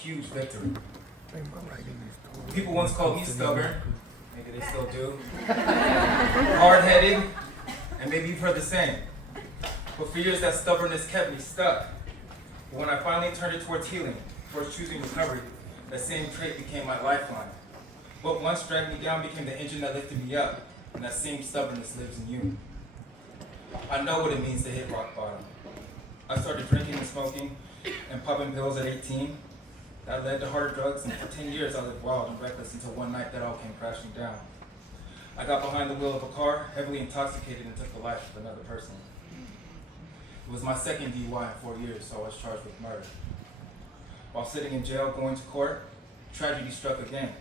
huge victory. People once called me stubborn, maybe they still do, hard-headed, and maybe you've heard the same. But for years that stubbornness kept me stuck. But when I finally turned it towards healing, towards choosing recovery, that same trait became my lifeline. What once dragged me down became the engine that lifted me up, and that same stubbornness lives in you. I know what it means to hit rock bottom. I started drinking and smoking and popping pills at 18. That led to harder drugs, and for 10 years I lived wild and reckless until one night that all came crashing down. I got behind the wheel of a car, heavily intoxicated, and took the life of another person. It was my second DUI in 4 years, so I was charged with murder. While sitting in jail going to court, tragedy struck again.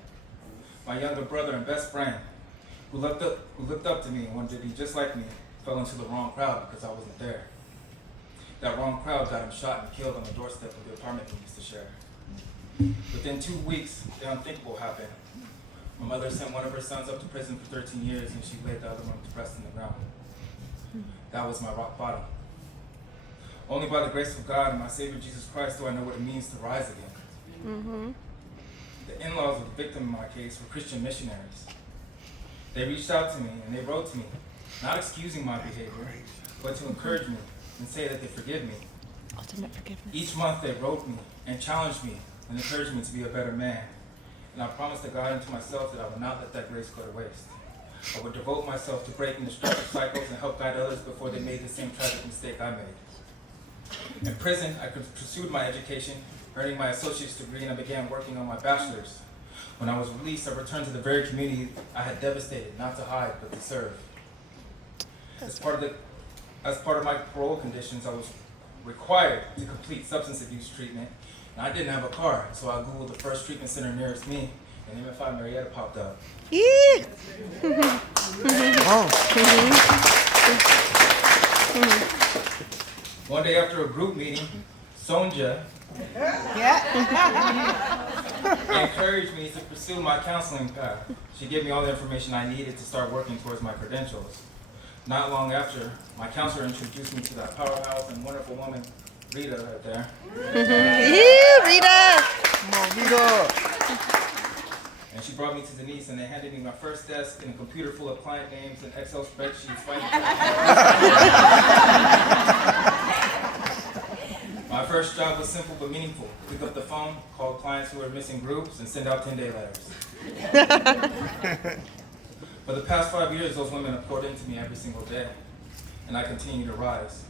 My younger brother and best friend, who looked up to me and wanted to be just like me, fell into the wrong crowd because I wasn't there. That wrong crowd got him shot and killed on the doorstep of the apartment we used to share. Within 2 weeks, the unthinkable happened. My mother sent one of her sons up to prison for 13 years, and she laid the other one depressed in the ground. That was my rock bottom. Only by the grace of God and my Savior Jesus Christ do I know what it means to rise again. The in-laws of the victim in my case were Christian missionaries. They reached out to me and they wrote to me, not excusing my behavior, but to encourage me and say that they forgive me. Ultimate forgiveness. Each month they wrote me and challenged me and encouraged me to be a better man. And I promised to God and to myself that I would not let that grace go to waste. I would devote myself to breaking destructive cycles and help guide others before they made the same tragic mistake I made. In prison, I pursued my education, earning my associate's degree, and I began working on my bachelor's. When I was released, I returned to the very community I had devastated, not to hide, but to serve. As part of my parole conditions, I was required to complete substance abuse treatment, and I didn't have a car, so I Googled the first treatment center nearest me, and MFI Marietta popped up. Yeah. One day after a group meeting, Sonja encouraged me to pursue my counseling path. She gave me all the information I needed to start working towards my credentials. Not long after, my counselor introduced me to that powerhouse and wonderful woman, Rita, right there. Yeah, Rita. Come on, Rita. And she brought me to Denise, and they handed me my first desk and a computer full of client names and Excel spreadsheets. My first job was simple but meaningful. Pick up the phone, call clients who were missing groups, and send out 10-day letters. For the past 5 years, those women have poured into me every single day, and I continue to rise.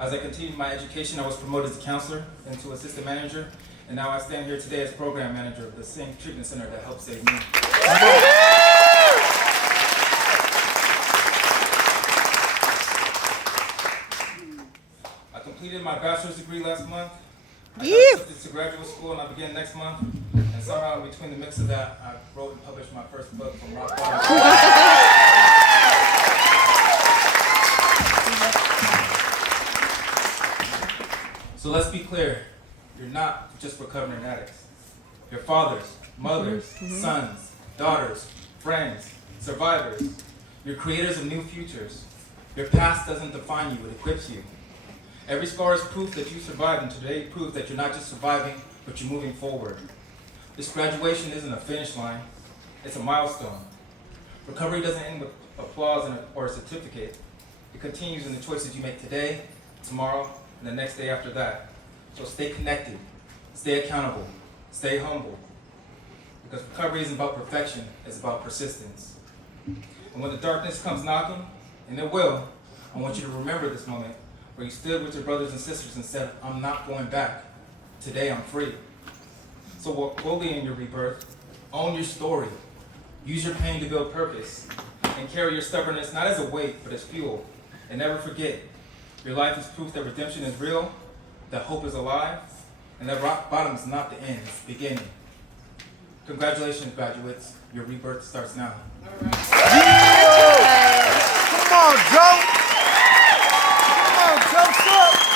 As I continued my education, I was promoted to counselor and to assistant manager, and now I stand here today as program manager of the same treatment center that helped save me. I completed my bachelor's degree last month. I got accepted to graduate school, and I begin next month. And somehow, in between the mix of that, I wrote and published my first book, From Rock Bottom. So let's be clear, you're not just recovering addicts. You're fathers, mothers, sons, daughters, friends, survivors. You're creators of new futures. Your past doesn't define you, it equips you. Every scar is proof that you survived, and today proves that you're not just surviving, but you're moving forward. This graduation isn't a finish line, it's a milestone. Recovery doesn't end with applause or a certificate. It continues in the choices you make today, tomorrow, and the next day after that. So stay connected, stay accountable, stay humble. Because recovery isn't about perfection, it's about persistence. And when the darkness comes knocking, and it will, I want you to remember this moment where you stood with your brothers and sisters and said, I'm not going back. Today I'm free. So walk boldly in your rebirth, own your story, use your pain to build purpose, and carry your stubbornness not as a weight, but as fuel. And never forget, your life is proof that redemption is real, that hope is alive, and that rock bottom is not the end, it's the beginning. Congratulations, graduates. Your rebirth starts now. Come on, Joe.